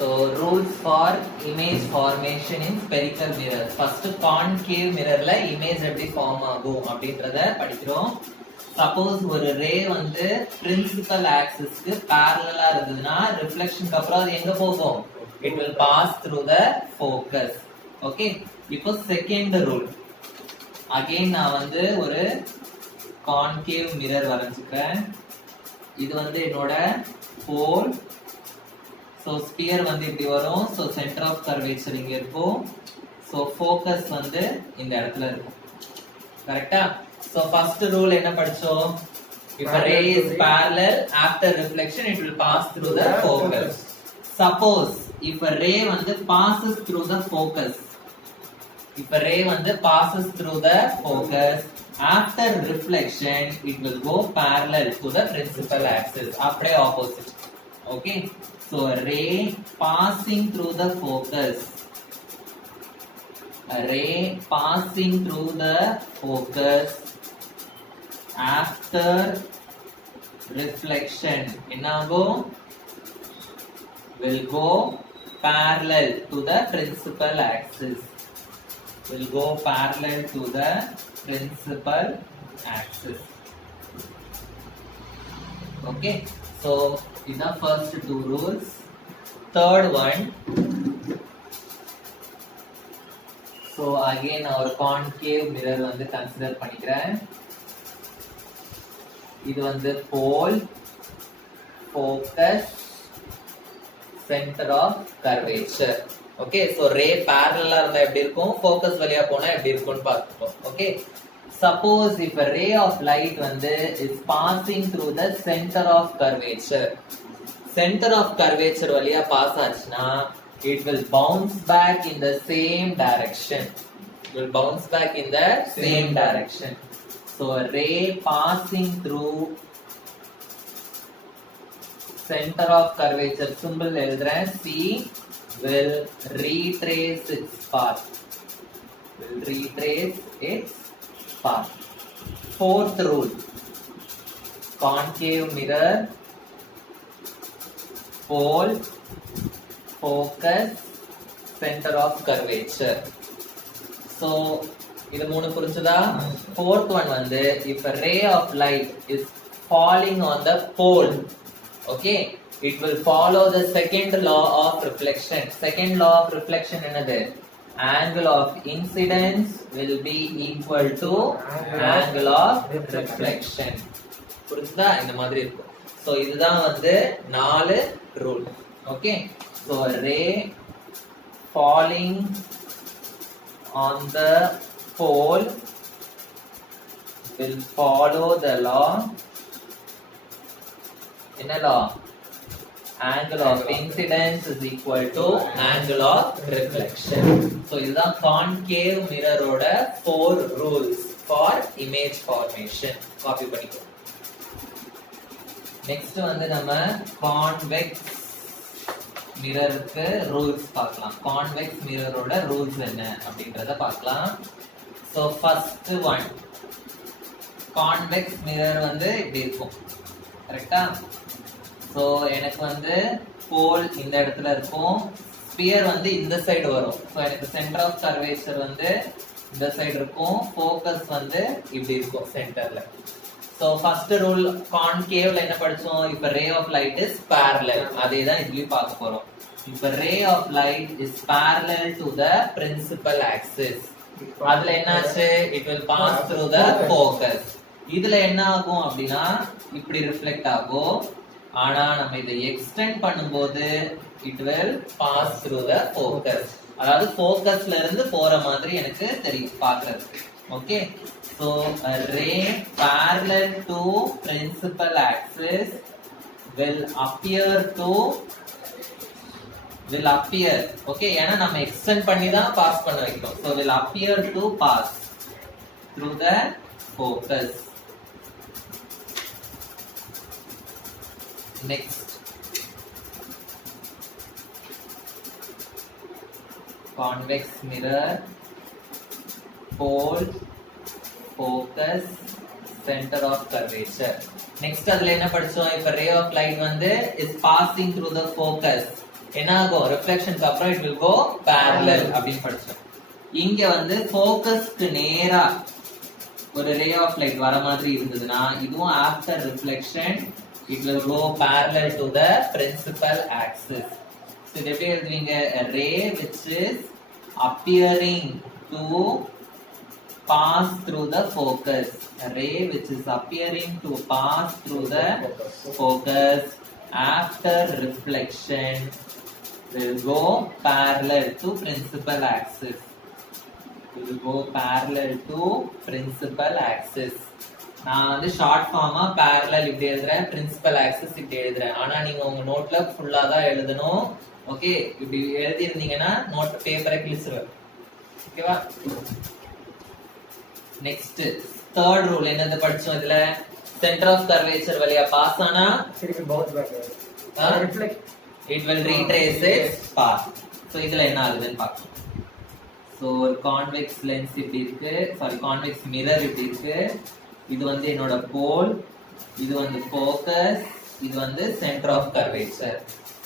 So rules for image formation in spherical mirror. First concave mirror ல image எப்படி form ஆகும் அப்படின்றத படிக்கிறோம். சப்போஸ் ஒரு ரே வந்து பிரின்சிபல் ஆக்சிஸ்க்கு parallel இருந்ததுன்னா ரிஃப்ளெக்ஷனுக்கு அப்புறம் அது எங்க போகும்? It will pass through the focus. Okay. இப்போ செகண்ட் ரூல். அகைன் நான் வந்து ஒரு கான்கேவ் மிரர் வரைஞ்சுக்கிறேன். இது வந்து என்னோட போல். சோ ஸ்பியர் வந்து இப்படி வரும். சோ சென்டர் ஆஃப் கர்வேச்சர் இங்க இருக்கும். சோ ஃபோக்கஸ் வந்து இந்த இடத்துல இருக்கும். கரெக்ட்டா? சோ ஃபர்ஸ்ட் ரூல் என்ன படிச்சோம்? If a ray is parallel after reflection it will pass through the focus. Suppose if a ray வந்து passes through the focus. If a ray வந்து passes through the focus after reflection it will go parallel to the principal axis. அப்படியே opposite. Okay. So a ray passing through the focus. A ray passing through the focus after reflection will go parallel to the principal axis. Will go parallel to the principal axis. Okay. So these are first two rules. Third one. So again our concave mirror வந்து consider பண்ணிக்கிறேன். இது வந்து pole, focus, center of curvature. Okay. So ray parallel இருந்தா எப்படி இருக்கும்? Focus வழியா போனா எப்படி இருக்கும்னு பார்ப்போம். Okay. Suppose if a ray of light வந்து is passing through the center of curvature. Center of curvature வழியா pass ஆச்சுனா it will bounce back in the same direction. It will bounce back in the same direction. So a ray passing through center of curvature symbol எழுதுறேன். C will retrace its path. Will retrace its path. Fourth rule. Concave mirror, pole, focus, center of curvature. So இது மூணு புரிஞ்சுதா? Fourth one வந்து if a ray of light is falling on the pole, okay, it will follow the second law of reflection. Second law of reflection என்னது? Angle of incidence will be equal to angle of reflection. புரிஞ்சுதா? இந்த மாதிரி இருக்கும். So இதுதான் வந்து 4 rule. Okay. So ray falling on the pole will follow the law. என்ன law? Angle of incidence is equal to angle of reflection. So இதுதான் concave mirror ஓட 4 rules for image formation. Copy பண்ணிக்கோ. Next வந்து நம்ம convex mirrorக்கு rules பார்க்கலாம். Convex mirror ஓட rules என்ன அப்படின்றத பார்க்கலாம். So first one, convex mirror வந்து இப்படி இருக்கும். கரெக்ட்டா? So எனக்கு வந்து pole இந்த இடத்துல இருக்கும். Sphere வந்து இந்த சைடு வரும். So எனக்கு center of curvature வந்து இந்த சைடு இருக்கும். Focus வந்து இப்படி இருக்கும் சென்டர்ல. So first rule concave ல என்ன படிச்சோம்? If a ray of light is parallel. அதே தான் இதுலயும் பார்க்க போறோம். If a ray of light is parallel to the principal axis. அதுல என்னாச்சு? It will pass through the focus. இதுல என்ன ஆகும் அப்படின்னா இப்படி ரிஃப்ளெக்ட் ஆகும். ஆனா நம்ம இதை எக்ஸ்டெண்ட் பண்ணும்போது it will pass through the focus. அதாவது ஃபோக்கஸ்ல இருந்து போற மாதிரி எனக்கு தெரியும் பார்க்கிறதுக்கு. Okay. So a ray parallel to principal axis will appear. Okay. ஏன்னா நம்ம எக்ஸ்டெண்ட் பண்ணி தான் பாஸ் பண்ண வைக்கிறோம். So will appear to pass through the focus. Next, convex mirror, pole, focus, center of curvature. Next அதுல என்ன படிச்சோம்? If a ray of light வந்து is passing through the focus, என்ன ஆகும் ரிஃப்ளெக்ஷனுக்கு அப்புறம் it will go parallel அப்படினு படிச்சோம். இங்க வந்து ஃபோக்கஸ்க்கு நேரா ஒரு ரே ஆஃப் லைட் வர மாதிரி இருந்ததுன்னா இதுவும் after reflection it will go parallel to the principal axis. So இது எப்படி எழுதுவீங்க a ray which is appearing to pass through the focus, a ray which is appearing to pass through the focus after reflection will go parallel to principal axis. Will go parallel to principal axis. நான் வந்து short pharma parallel இப்படி எழுதுறேன், principal axis இப்படி எழுதுறேன். ஆனா நீங்க உங்க நோட்ல ஃபுல்லா தான் எழுதணும். ஓகே, இப்படி எழுதி இருந்தீங்கன்னா நோட் பேப்பரை கிழிச்சிருவேன். ஓகேவா? நெக்ஸ்ட் தேர்ட் ரூல் என்னது படிச்சோம் இதுல? சென்டர் ஆஃப் கர்வேச்சர் வழியா பாஸ் ஆனா it will retrace its path. So இதுல என்ன ஆகுதுன்னு பார்க்கலாம். சோ ஒரு கான்வெக்ஸ் லென்ஸ் இப்படி இருக்கு, சாரி கான்வெக்ஸ் மிரர் இப்படி இருக்கு. இது வந்து என்னோட போல், இது வந்து ஃபோக்கஸ், இது வந்து சென்டர் ஆஃப் கர்வேச்சர்.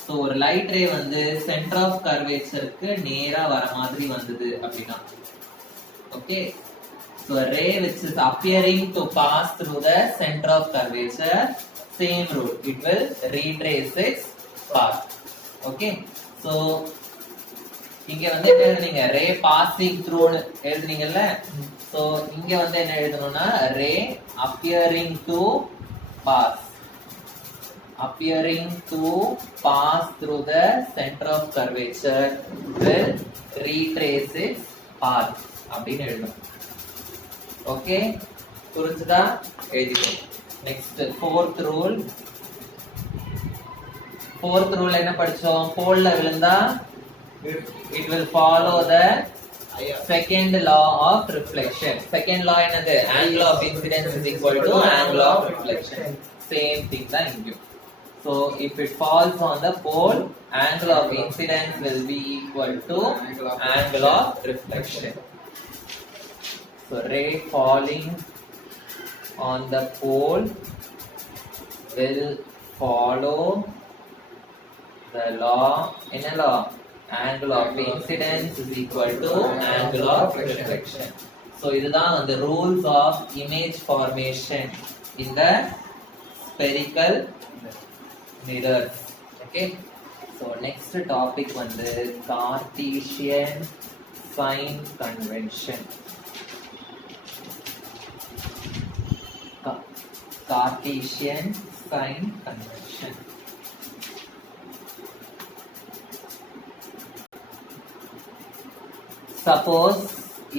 சோ ஒரு லைட் ரே வந்து சென்டர் ஆஃப் கர்வேச்சருக்கு நேரா வர மாதிரி வந்தது அப்படினா okay. So a ray which is appearing to pass through the center of curvature, same rule, it will retrace its path. Okay, so இங்க வந்து என்ன எழுதுனீங்க ray passing through எழுதுனீங்கல்ல. so இங்க வந்து என்ன எழுதணும்னா ray appearing to pass through the center of curvature will retrace its path அப்படின்னு எழுதணும். Okay, புரிஞ்சுதா? எழுதிக்கோ. நெக்ஸ்ட் ஃபோர்த் ரூல் என்ன படிச்சோம்? போல்ல விழுந்தா it will follow the second law of reflection. Second law என்னது? angle of incidence is equal to angle of reflection. Same thing தான் இங்கேயும். So if it falls on the pole, angle of incidence will be equal to angle of reflection. So ray falling on the pole will follow the law. In a law, angle of incidence is equal to angle of reflection. So இதுதான் the rules of image formation in the spherical mirrors. Okay, so next topic வந்து Cartesian sign convention. Cartesian sign convention. Suppose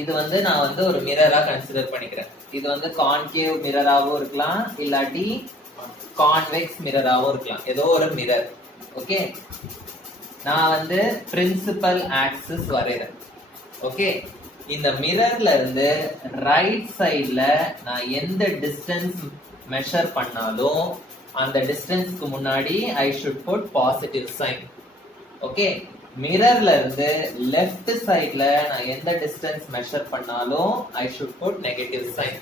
இது வந்து நான் வந்து ஒரு மிரரா consider பண்ணிக்கிறேன். இது வந்து கான்கேவ் மிரராவும் இருக்கலாம், இல்லாட்டி கான்வெக்ஸ் மிரராவும் இருக்கலாம், ஏதோ ஒரு மிரர். ஓகே, நான் வந்து பிரின்சிபல் ஆக்சிஸ் வரைகிறேன். ஓகே, இந்த மிரர்ல இருந்து ரைட் சைடுல நான் எந்த டிஸ்டன்ஸ் மெஷர் பண்ணாலும் அந்த டிஸ்டன்ஸ்க்கு முன்னாடி I should put positive sign. Okay, மிரர்ல இருந்து லெஃப்ட் சைடுல நான் எந்த டிஸ்டன்ஸ் மெஷர் பண்ணாலும் I should put negative sign.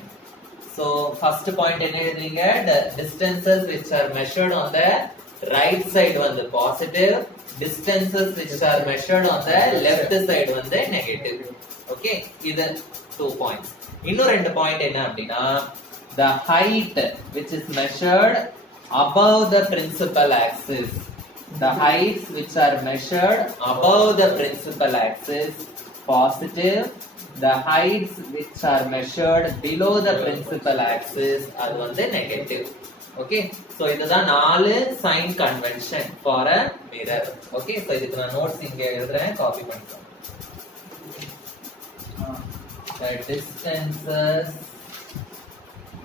So first point என்ன எழுதுறீங்க? the distances which are measured on the right side வந்து positive, distances which are measured on the left side வந்து negative. ஓகே, இது 2 points. இன்னும் 2 point என்ன அப்படின்னா the height which is measured above the principal axis, the heights which are measured above the principal axis positive, the heights which are measured below the principal axis அது வந்து negative. Okay, so இதுதான் 4 sign convention for a mirror. Okay, so இதுக்கு நான் notes இங்க எழுதுறேன், copy பண்ணிக்கோங்க. The distances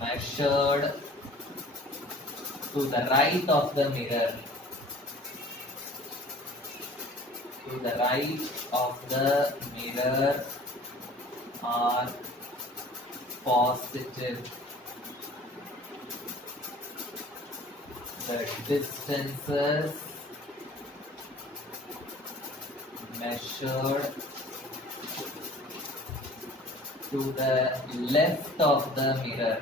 measured to the right of the mirror, to the right of the mirror are positive. The distances measured to the left of the mirror,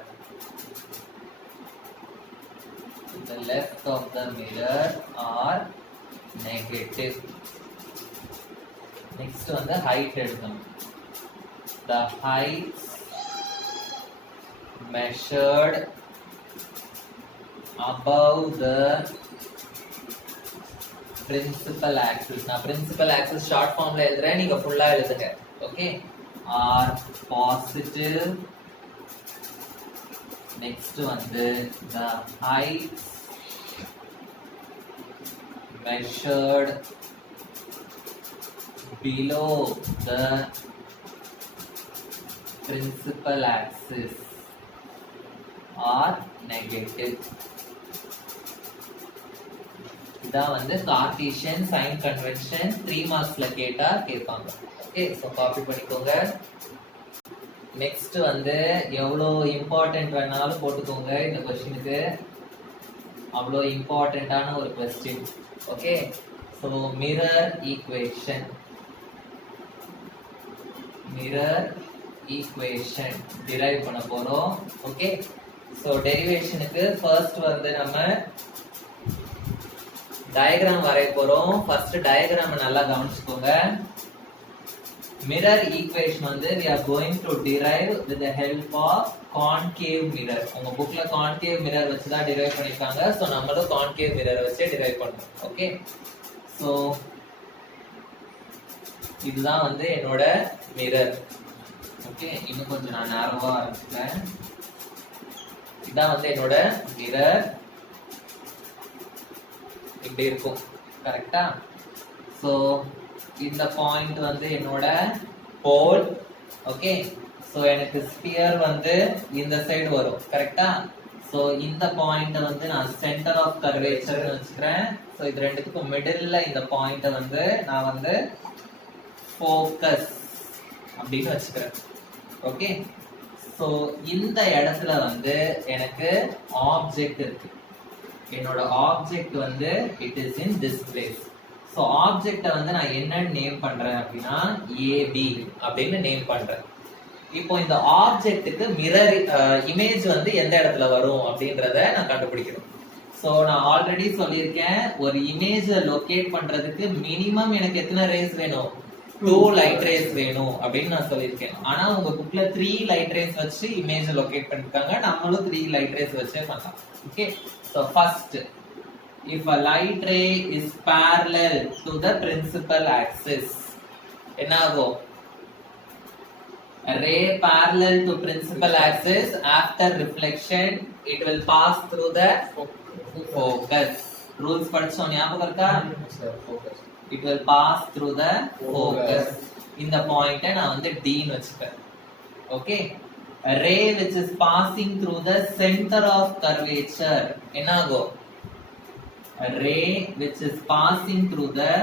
to the left of the mirror are negative. Next வந்து height எடுக்கணும். The height measured above the principal axis. நான் principal axis short formல எழுதுறேன், நீங்க ஃபுல்லா எழுதுங்க. Okay, are positive. Next வந்து the height measured below the principal axis are negative. இதான் வந்து கார்ட்டீசியன் சைன் கன்வென்ஷன் 3 மார்க்ஸ்ல கேட்டா கேட்பாங்க. ஓகே, சோ காப்பி பண்ணிக்கோங்க. நெக்ஸ்ட் வந்து எவ்வளவு இம்பார்ட்டன்ட் வேணாலும் போட்டுக்கோங்க. இந்த क्वेश्चनக்கு அவ்வளோ இம்பார்ட்டன்ட்டான ஒரு question. Okay, so mirror equation drive பண்ண போறோம். ஓகே, சோ டெரிவேஷனுக்கு ஃபர்ஸ்ட் வந்து நம்ம டயகிராம் வரைய போறோம். ஃபர்ஸ்ட் டயகிராம் நல்லா கவனிச்சுக்கோங்க. மிரர் ஈக்குவேஷன் வந்து we are going to derive with the help of concave mirror. உங்க புக்ல concave mirror வச்சு தான் டிரைவ் பண்ணிருக்காங்க. சோ நம்மளும் concave mirror வச்சு டிரைவ் பண்ணோம். ஓகே, சோ இதுதான் வந்து என்னோட மிரர். ஓகே, இன்னும் கொஞ்சம் நான் நேரவா இருக்கேன். இதான் வந்து என்னோட மிரர். இப்படி இருக்கும், கரெக்டா? சோ இந்த பாயிண்ட் வந்து என்னோட போல். ஓகே, சோ எனக்கு ஸ்பியர் வந்து இந்த சைடு வரும், கரெக்டா? சோ இந்த பாயிண்ட் வந்து நான் சென்டர் ஆஃப் கர்வேச்சர் வச்சுக்கிறேன். சோ இது ரெண்டுத்துக்கும் மிடில்ல இந்த பாயிண்ட் வந்து நான் வந்து ஃபோக்கஸ் அப்படின்னு வச்சுக்கிறேன். ஓகே, சோ இந்த இடத்துல வந்து எனக்கு ஆப்ஜெக்ட் இருக்கு. என்னோட ஆப்ஜெக்ட் வந்து it is in this place. So ஆப்ஜெக்ட வந்து நான் என்ன நேம் பண்றேன் அப்படின்னா ஏபி அப்படின்னு நேம் பண்றேன். இப்போ இந்த ஆப்ஜெக்ட்டுக்கு மிரர் இமேஜ் வந்து எந்த இடத்துல வரும் அப்படின்றத நான் கண்டுபிடிக்கணும். சோ நான் ஆல்ரெடி சொல்லியிருக்கேன், ஒரு இமேஜ் லொகேட் பண்றதுக்கு மினிமம் எனக்கு எத்தனை ரேஸ் வேணும்? 2 லைட் ரேஸ் வேணும் அப்படின்னு நான் சொல்லியிருக்கேன். ஆனா உங்க புக்ல 3 லைட் ரேஸ் வச்சு இமேஜ் லொகேட் பண்ணிருக்காங்க. நம்மளும் 3 லைட் ரேஸ் வச்சே பண்ணலாம். Okay, so first if a light ray is parallel to the principal axis, என்ன ஆகும்? A ray parallel to principal axis, after reflection it will pass through the focus. rules படிச்சோம், ஞாபகம் இருக்கா? focus, it will pass through the focus. இந்த பாயிண்ட நான் வந்து D ன்னு வச்சுக்கிறேன். Okay, a ray which is passing through the center of curvature, என்ன ஆகும்? A ray which is passing through the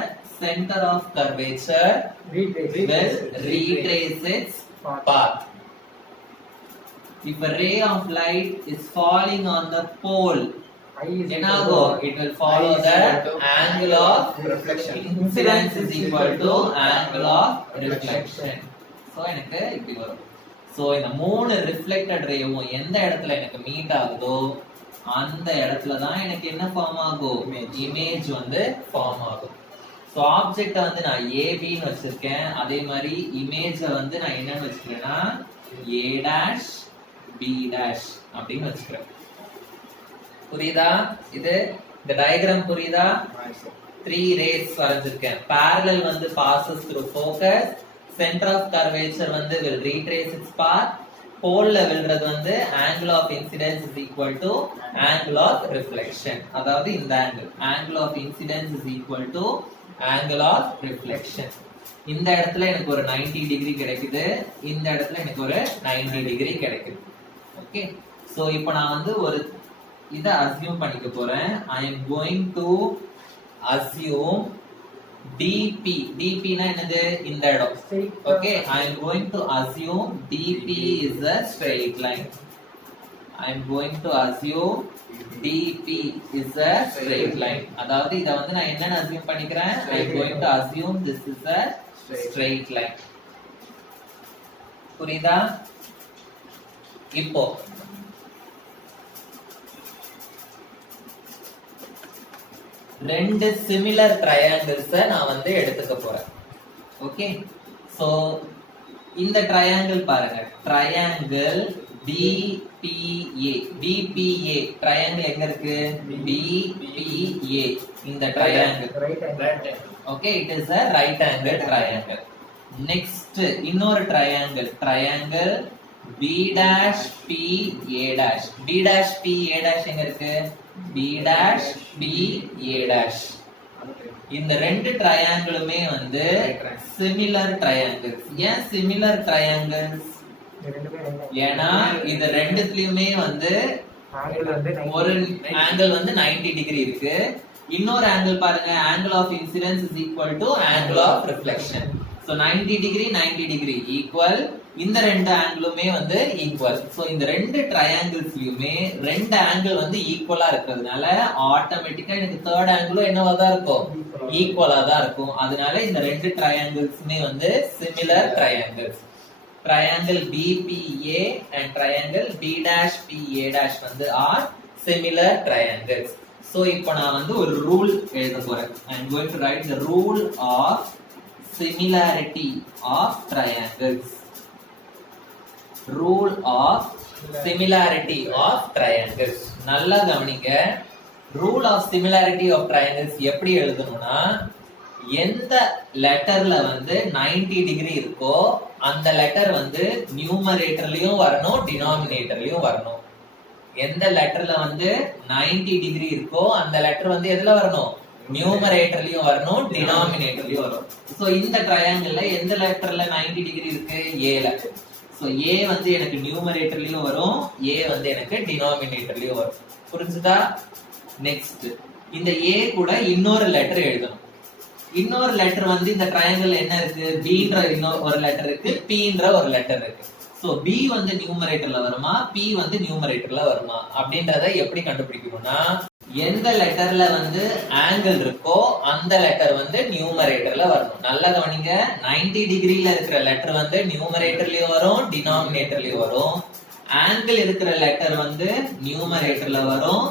center of curvature will retrace its path. If a ray of light is falling on the pole, என்ன ஆகும்? It will follow the angle of reflection. Incidence is equal to angle of reflection. So எனக்கு இப்படி வரும். So இந்த மூணு reflected ரேவும் எந்த இடத்துல எனக்கு மீட் ஆகுதோ அந்த இடத்துல தான் எனக்கு என்ன ஃபார்ம் ஆகும்? இமேஜ் வந்து ஃபார்ம் ஆகும். சோ ஆப்ஜெக்ட்ட வந்து நான் AB ன்னு வச்சிருக்கேன். அதே மாதிரி இமேஜ வந்து நான் என்னன்னு வச்சிருக்கேன்னா A' B' அப்படின்னு வச்சிருக்கேன். புரியுதா? இது இந்த டயகிராம் புரியுதா? 3 ரேஸ் வரைஞ்சிருக்கேன். parallel வந்து passes through focus, center of curvature வந்து will retrace its path, pole ல விழுறது வந்து angle of incidence is equal to angle of reflection. அதாவது இந்த angle of incidence is equal to angle of reflection. இந்த இடத்துல எனக்கு ஒரு 90 டிகிரி கிடைக்குது, இந்த இடத்துல எனக்கு ஒரு 90 டிகிரி கிடைக்குது. ஓகே, சோ இப்போ நான் வந்து ஒரு இத அஸ்யூம் பண்ணிக்க போறேன். I am going to assume DP. DP னா என்னது? இந்த இடம். Okay, I am going to assume DP is a straight line. I am going to assume DP is a straight line. அதாவது இத வந்து நான் என்னன்னு அஸ்யூம் பண்ணிக்கிறேன்? I am going to assume this is a straight line. புரியுதா? இப்போ ரெண்டு similar ட்ரையாங்கிள்ஸ நான் வந்து எடுத்துக்க போறேன். ஓகே, சோ இந்த ட்ரையாங்கிள் பாருங்க, ட்ரையாங்கிள் DPA. DPA ட்ரையாங்கிள் எங்க இருக்கு? DPA இந்த triangle. Okay, it is a right angle triangle. Next இன்னொரு ட்ரையாங்கிள், ட்ரையாங்கிள் B'PA'. B'PA' எங்க இருக்கு? B'PA'. இந்த ரெண்டு ட்ரையாங்கிளுமே வந்து சிமிலர் ட்ரையாங்கிள்ஸ். ஏன் சிமிலர் ட்ரையாங்கிள்ஸ்? ஏன்னா இது ரெண்டுத்துலயுமே வந்து ஒரு ஆங்கிள் வந்து 90 டிகிரி இருக்கு. இன்னொரு ஆங்கிள் பாருங்க, angle of incidence is equal to angle of reflection. So 90 degree 90 degree equal. இந்த ரெண்டு ஆங்கிளுமே வந்து ஈக்குவல். சோ இந்த ரெண்டு ட்ரையாங்கிள்ஸ்லயுமே ரெண்டு ஆங்கிள் வந்து ஈக்குவலா இருக்கிறதுனால ஆட்டோமேட்டிக்கா எனக்கு தேர்ட் ஆங்கிளும் என்னவா தான் இருக்கும்? ஈக்குவலா தான் இருக்கும். அதனால இந்த ரெண்டு ட்ரையாங்கிள்ஸ்மே வந்து similar triangles. Triangle BPA and triangle B'PA' வந்து ஆர் சிமிலர் ட்ரையாங்கிள்ஸ். சோ இப்போ நான் வந்து ஒரு ரூல் எழுத போறேன். I am going to write the rule of similarity of triangles. Rule of similarity of triangles. நல்லா கவனிங்க. Rule of similarity of triangles எப்படி எழுதணும்னா, எந்த லெட்டர்ல வந்து 90 டிகிரி இருக்கோ அந்த லெட்டர் வந்து நியூமரேட்டர்லயும் வரணும், டினாமினேட்டர்லயும் வரணும். எந்த லெட்டர்ல வந்து 90 டிகிரி இருக்கோ அந்த லெட்டர் வந்து எதுல வரணும்? நியூமரேட்டர்லயும் வரணும், டினாமினேட்டர்லயும் வரும். சோ இந்த ட்ரையாங்கிள்ல எந்த லெட்டர்ல 90 டிகிரி இருக்கு? ஏல. சோ ஏ வந்து எனக்கு நியூமரேட்டர்லயும் வரும், ஏ வந்து எனக்கு டினாமினேட்டர்லயும் வரும். புரிஞ்சுதா? நெக்ஸ்ட் இந்த ஏ கூட இன்னொரு லெட்டர் எழுதணும். இன்னொரு லெட்டர் வந்து இந்த ட்ரையாங்கிள் என்ன இருக்கு? பீன்ற ஒரு லெட்டர் இருக்கு, பீன்ற ஒரு லெட்டர் இருக்கு. சோ பி வந்து நியூமரேட்டர்ல வருமா, பி வந்து நியூமரேட்டர்ல வருமா அப்படின்றத எப்படி கண்டுபிடிக்கணும்னா, எந்த லெட்டர்ல வந்து ஆங்கிள் இருக்கோ அந்த லெட்டர் வந்து நியூமரேட்டர்ல வரணும். நல்லா கவனிங்க, 90 டிகிரில இருக்கிற லெட்டர் வந்து நியூமரேட்டர்லயும் வரும், டினாமினேட்டர்லயும் வரும். ஆங்கிள் இருக்கிற லெட்டர் வந்து நியூமரேட்டர்ல வரும்,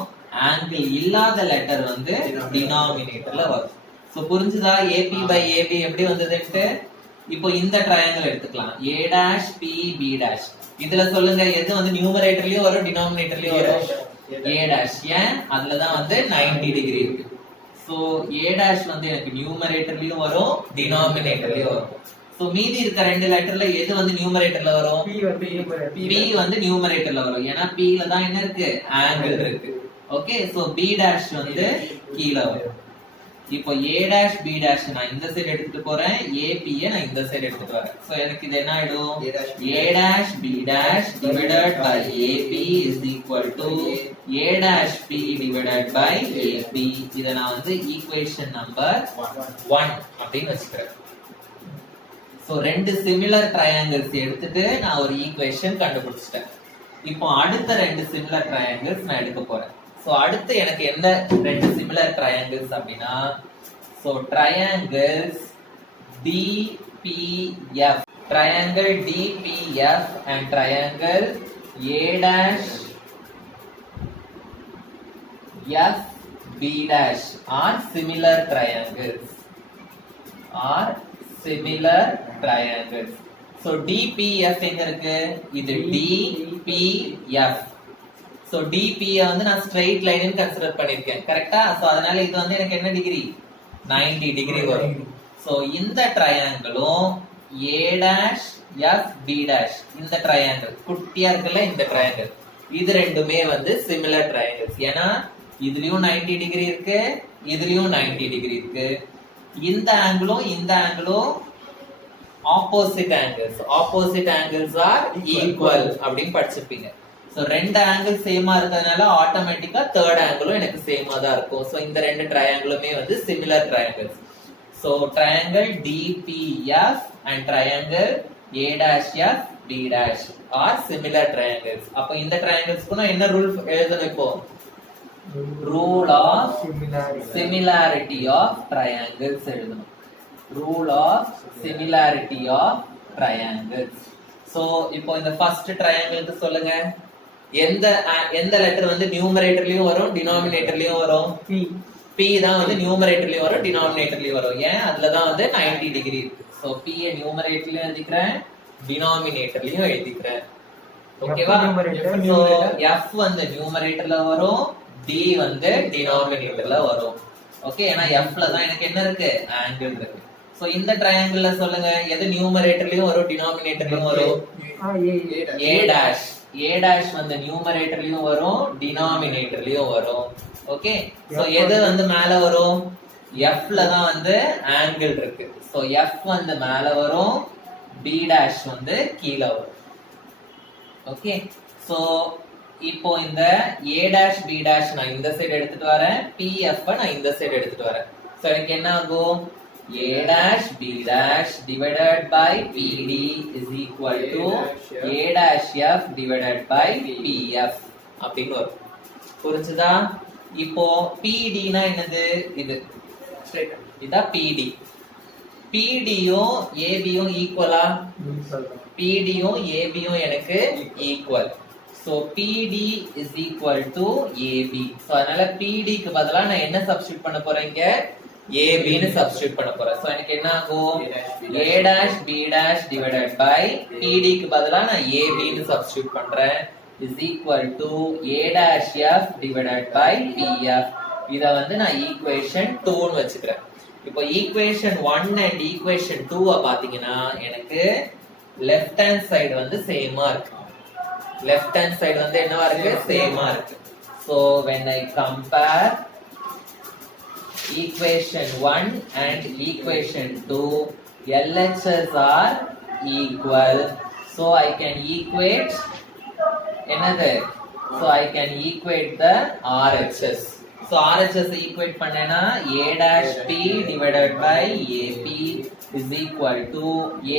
ஆங்கிள் இல்லாத லெட்டர் வந்து டினாமினேட்டர்ல வரும். சோ புரிஞ்சுதா? AP by AB எப்படி வந்ததுன்னு? இப்போ இந்த ட்ரையாங்கிள் எடுத்துக்கலாம், A', B'. இதுல சொல்லுங்க, எது வந்து நியூமரேட்டர்லயும் வரும், டினாமினேட்டர்லயும் வரும்? A'. ஏன்? அதுலதான் வந்து 90 டிகிரி இருக்கு. சோ A' வந்து எனக்கு நியூமரேட்டர்லயும் வரும், டினாமினேட்டர்லயும் வரும். சோ மீதி இருக்க ரெண்டு லெட்டர்ல எது வந்து நியூமரேட்டர்ல வரும்? P வந்து நியூமரேட்டர்ல வரும். ஏன்னா P ல தான் என்ன இருக்கு? ஆங்கிள் இருக்கு. ஓகே, சோ B' வந்து கீழ வரும். இப்போ A', B' நான் இந்த சைடு எடுத்துட்டு போறேன், AP நான் இந்த சைடு எடுத்துட்டு வரேன். சோ எனக்கு இது என்ன ஆயிடும்? A', B' divided by AP is equal to A', P divided by AP. இத நான் வந்து ஈக்குவேஷன் நம்பர் 1 அப்படின்னு வச்சுக்கிறேன். சோ ரெண்டு சிமிலர் ட்ரையாங்கிள்ஸ் எடுத்துட்டு நான் ஒரு ஈக்குவேஷன் கண்டுபிடிச்சிட்டேன். இப்போ அடுத்த ரெண்டு சிமிலர் ட்ரையாங்கிள்ஸ் நான் எடுக்க போறேன். சோ அடுத்து எனக்கு என்ன ரெண்டு சிமிலர் ட்ரையாங்கிள்ஸ் அப்படின்னா, so triangles DPF, triangle DPF and triangle A', FB' are similar triangles. So DPF எங்க இருக்கு? இது DPF. சோ DP வந்து நான் ஸ்ட்ரைட் லைன் கன்சிடர் பண்ணிருக்கேன், கரெக்ட்டா? சோ அதனால இது வந்து எனக்கு என்ன டிகிரி? 90 டிகிரி வரும். சோ இந்த ட்ரையாங்கிளும் A', இந்த ட்ரையாங்கிள் குட்டியா இருக்குல்ல, இந்த ட்ரையாங்கிள், இது ரெண்டுமே வந்து சிமிலர் ட்ரையாங்கிள்ஸ். ஏன்னா இதுலயும் 90 டிகிரி இருக்கு, இதுலயும் 90 டிகிரி இருக்கு. இந்த ஆங்கிளும் இந்த ஆங்கிளும் opposite angles. Opposite angles are equal அப்படின்னு படிச்சிருப்பீங்க. சோ ரெண்டு ஆங்கிள் சேமா இருக்கிறதுனால ஆட்டோமேட்டிக்கா தேர்ட் ஆங்கிளும் எனக்கு சேமா தான் இருக்கும். சோ இந்த ரெண்டு ட்ரையாங்கிளுமே வந்து similar triangles. So triangle DPF and triangle A', B' are similar triangles. அப்ப இந்த ட்ரையாங்கிள்ஸ்க்கு நான் என்ன ரூல் எழுதணும்? இப்போ rule of similarity of triangles எழுதணும். Rule of similarity of triangles. So இப்போ இந்த ஃபர்ஸ்ட் ட்ரையாங்கிளுக்கு சொல்லுங்க, எந்த லெட்டர் வந்து நியூமரேட்டர்லயும் வரும், டினாமினேட்டர்லயும் வரும்? p தான் வந்து நியூமரேட்டர்லயும் வரும் டினாமினேட்டர்லயும் வரும். ஏன் அதுல தான் வந்து 90 டிகிரி இருக்கு. சோ p ய நியூமரேட்டர்லயும் எழுதிக்கிறேன், டினாமினேட்டர்லயும் எழுதிக்கிறேன். ஓகேவா? சோ f வந்து நியூமரேட்டர்ல வரும், d வந்து டினாமினேட்டர்ல வரும். ஓகே, ஏன்னா f ல தான் எனக்கு என்ன இருக்கு, ஆங்கிள் இருக்கு. சோ இந்த ட்ரையாங்கிள்ல சொல்லுங்க எது நியூமரேட்டர்லயும் வரும் டினாமினேட்டர்லயும் வரும்? a dash. a dash வந்து நியூமரேட்டர்லயும் வரும் டினாமினேட்டர்லயும் வரும். ஓகே, சோ எது வந்து மேல வரும்? f ல தான் வந்து ஆங்கிள் இருக்கு. சோ f வந்து மேல வரும், b dash வந்து கீழ வரும். ஓகே, சோ இப்போ இந்த a dash b dash நான் இந்த சைடு எடுத்துட்டு வரேன், pf நான் இந்த சைடு எடுத்துட்டு வரேன். சோ எனக்கு என்ன ஆகும்? a dash b dash divided by pd is equal to a dash f divided by pf அப்படின்னு வரும். புரிஞ்சுதா? இப்போ pd னா என்னது? இது இதான் pd. pd யும் ab யும் ஈக்குவலா? pd யும் ab யும் எனக்கு equal. So PD is equal to AB. So அதனால PD க்கு பதிலா நான் என்ன சப்ஸ்டிட்யூட் பண்ண போறேன்? இங்க AB ன்னு சப்ஸ்டிட்யூட் பண்ண போறேன். So எனக்கு என்ன ஆகும்? A dash B dash divided by PD க்கு பதிலா நான் AB ன்னு சப்ஸ்டிட்யூட் பண்றேன் is equal to A dash F divided by PF. இத வந்து நான் ஈக்குவேஷன் 2 ன்னு வச்சுக்கிறேன். இப்போ ஈக்குவேஷன் 1 and ஈக்குவேஷன் 2 பாத்தீங்கன்னா எனக்கு லெஃப்ட் ஹேண்ட் சைடு வந்து சேமா இருக்கு. left hand side வந்து என்னவா இருக்கு? சேமா இருக்கு. So when I compare equation 1 and equation 2, LHS are equal. So I can equate என்னது? So I can equate the RHS. So RHS equate பண்ணேனா A dash P divided by AP is equal to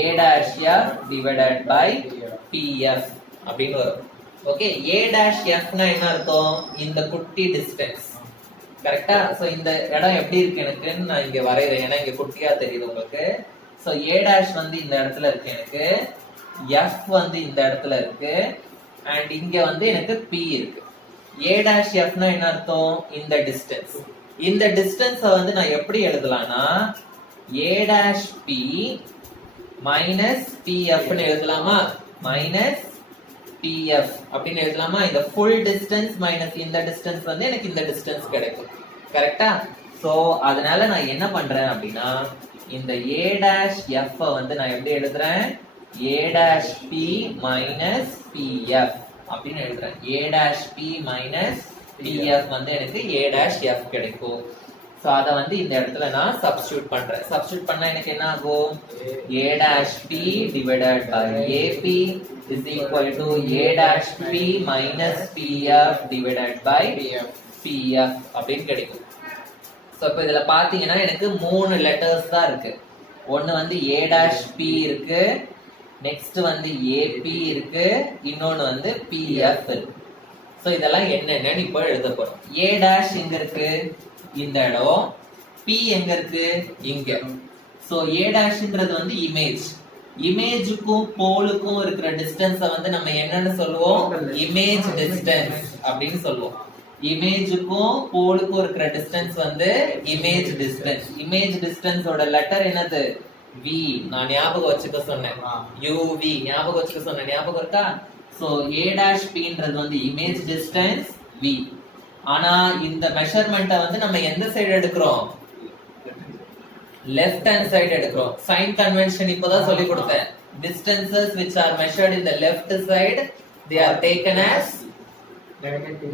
A dash F divided by PF அப்படின்னு வரும். Okay, a dash f னா என்ன அர்த்தம்? இந்த குட்டி distance. கரெக்ட்டா? So இந்த இடம் எப்படி இருக்கு எனக்கு நான் இங்க வரையறேன். ஏன்னா இங்க குட்டியா தெரியுது உங்களுக்கு. சோ a dash வந்து இந்த இடத்துல இருக்கு எனக்கு, f வந்து இந்த இடத்துல இருக்கு, and இங்க வந்து எனக்கு p இருக்கு. a dash f னா என்ன அர்த்தம்? இந்த டிஸ்டன்ஸ். இந்த டிஸ்டன்ஸ வந்து நான் எப்படி எழுதலாம்னா a dash p minus pf ன்னு எழுதலாமா? மைனஸ் pf அப்படின்னு எழுதலாமா? இந்த ஃபுல் டிஸ்டன்ஸ் மைனஸ் இந்த டிஸ்டன்ஸ் வந்து எனக்கு இந்த டிஸ்டன்ஸ் கிடைக்கும். கரெக்ட்டா? சோ அதனால நான் என்ன பண்றேன் அப்படின்னா இந்த a dash f வந்து நான் எப்படி எழுதுறேன்? a dash p minus pf அப்படின்னு எழுதுறேன். a dash p minus pf வந்து எனக்கு a dash f கிடைக்கும். சோ அத வந்து இந்த இடத்துல நான் சப்ஸ்டிட்யூட் பண்றேன். சப்ஸ்டிட்யூட் பண்ணா எனக்கு என்ன ஆகும்? a dash p divided by ap is equal to a dash p minus pf divided by pf அப்படின்னு கிடைக்கும். சோ இப்போ இதுல பாத்தீங்கன்னா எனக்கு 3 லெட்டர்ஸ் தான் இருக்கு. ஒன்னு வந்து a dash p இருக்கு, நெக்ஸ்ட் வந்து ap இருக்கு, இன்னொன்னு வந்து pf இருக்கு. சோ இதெல்லாம் என்னன்னு இப்போ எழுத போறோம். a dash எங்க இருக்கு? இந்த இடம். p எங்க இருக்கு? இங்க. சோ a dashன்றது வந்து இமேஜ். இமேஜுக்கும் போலுக்கும் இருக்கிற டிஸ்டன்ஸ வந்து நம்ம என்னன்னு சொல்லுவோம்? இமேஜ் டிஸ்டன்ஸ் அப்படின்னு சொல்லுவோம். இமேஜுக்கும் போலுக்கும் இருக்கிற டிஸ்டன்ஸ் வந்து இமேஜ் டிஸ்டன்ஸ். இமேஜ் டிஸ்டன்ஸோட லெட்டர் என்னது? v. நான் ஞாபகம் வச்சுக்க சொன்னேன், uv ஞாபகம் வச்சுக்க சொன்னேன். ஞாபகம் இருக்கா? சோ a dash p ன்றது வந்து இமேஜ் டிஸ்டன்ஸ் v. ஆனா இந்த மெஷர்மெண்ட்ட வந்து நம்ம எந்த சைடு எடுக்கிறோம்? left hand side எடுக்கிறோம். sign convention இப்போதான் சொல்லி கொடுத்தேன். distances which are measured in the left side they are taken as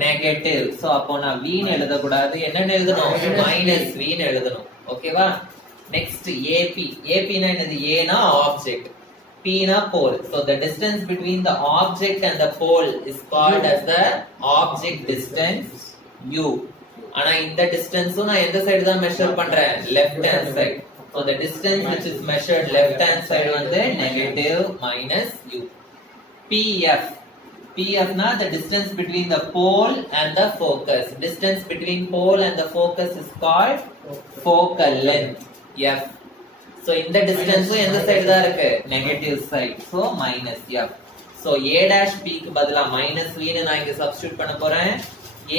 negative. so அப்போ நான் v ன்னு எழுத கூடாது, என்னன்னு எழுதணும்? minus v ன்னு எழுதணும். ஓகேவா? next ap. ap னா என்னது? a னா object, p னா pole. so the distance between the object and the pole is called as the object distance u. ஆனா இந்த டிஸ்டன்ஸும் நான் எந்த சைடு தான் மெஷர் பண்றேன்? Left hand side. so the distance which is measured left hand side வந்து negative minus u. pf. pf na the distance between the pole and the focus. distance between pole and the focus is called focal length, f. so இந்த டிஸ்டன்ஸும் எந்த side தான் இருக்கு? Negative side. so minus f. so a dash p க்கு பதிலா minus v ன்னு நான் இங்க substitute பண்ண போறேன்.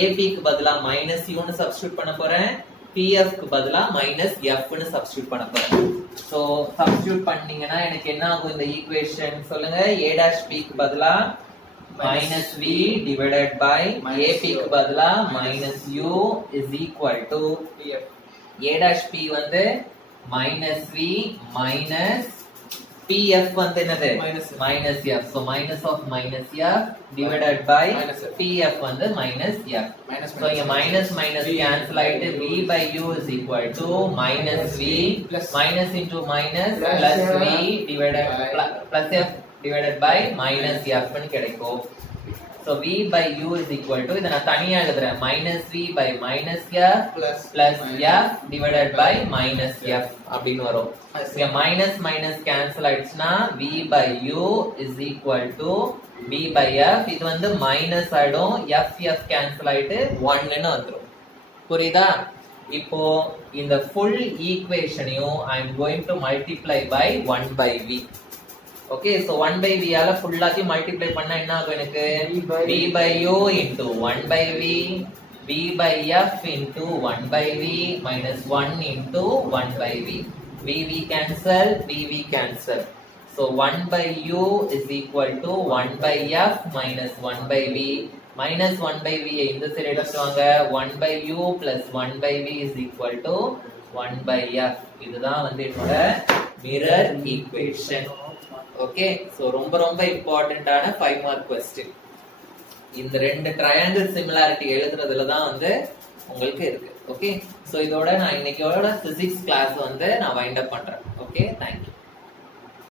ab க்கு பதிலா minus u ன்னு சப்ஸ்டிட்யூட் பண்ண போறேன். pfக்கு பதிலா மைனஸ் f னு சப்ஸ்டிட்யூட் பண்ண போறேன். சோ சப்ஸ்டிட்யூட் பண்ணீங்கன்னா எனக்கு என்ன ஆகும் இந்த ஈக்குவேஷன் சொல்லுங்க. a dash p க்கு பதிலா minus v divided by ap க்கு பதிலா minus u is equal to a dash p வந்து minus v minus pf வந்து என்னது minus f. so minus of minus f divided by pf வந்து minus f. so இங்க minus minus cancel ஆயிட்டு v by u is equal to minus v minus into minus plus v divided plus f divided by minus f னு கிடைக்கும். so v by u is equal to இத நான் தனியா எழுதுறேன் minus v by minus f plus f divided by minus f அப்படினு வரும். இங்க minus minus cancel ஆயிடுச்சுனா v by u is equal to v by f. இது வந்து minus ஆயிடும், f f cancel ஆயிட்டு 1 ன்னு வந்துரும். புரியுதா? இப்போ இந்த full equationையும் I am going to multiply by 1 by v. okay so 1 by v ஆல ஃபுல்லாத்தையும் மல்டிப்ளை பண்ணா என்ன ஆகும் எனக்கு v by u into 1 by v v by f into 1 by v minus 1 into 1 by v. v cancel, v cancel. so 1 by u is equal to 1 by f minus 1 by v. minus 1 by v இந்த side எடுத்துட்டு வாங்க. 1 by u plus 1 by v is equal to 1 by f. இதுதான் வந்து என்னோட mirror equation. Okay so ரொம்ப ரொம்ப இம்பார்ட்டன்ட்டான 5 mark question. இந்த ரெண்டு ட்ரையாங்கிள் சிமிலாரிட்டி எழுதுறதுல தான் வந்து உங்களுக்கு இருக்கு. ஓகே சோ இதோட நான் இன்னைக்கோட பிசிக்ஸ் கிளாஸ் வந்து நான் வைண்ட் அப் பண்றேன். Okay thank you.